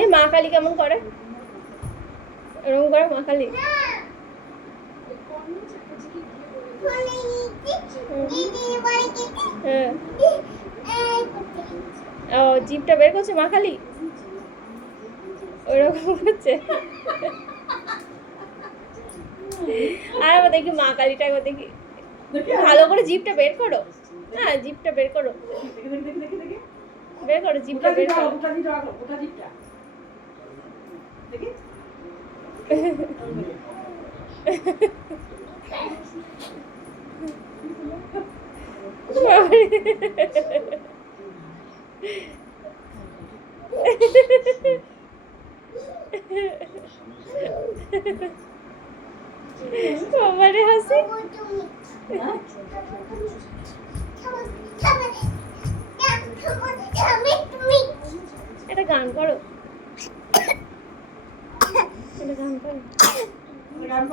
এই মা কালী কেমন করে, এরকম করে মা কালী। হ্যাঁ, ও জিভটা বের করছে মা কালী, ওইরকম করছে। আর আবার দেখি মা কালীটা, একবার দেখি, ভালো করে জিভটা বের করো। হ্যাঁ, জিভটা বের করো, বের করো জিভটা বের করো। বাবারে হাসি। এটা গান করো, এটা গান করো। গান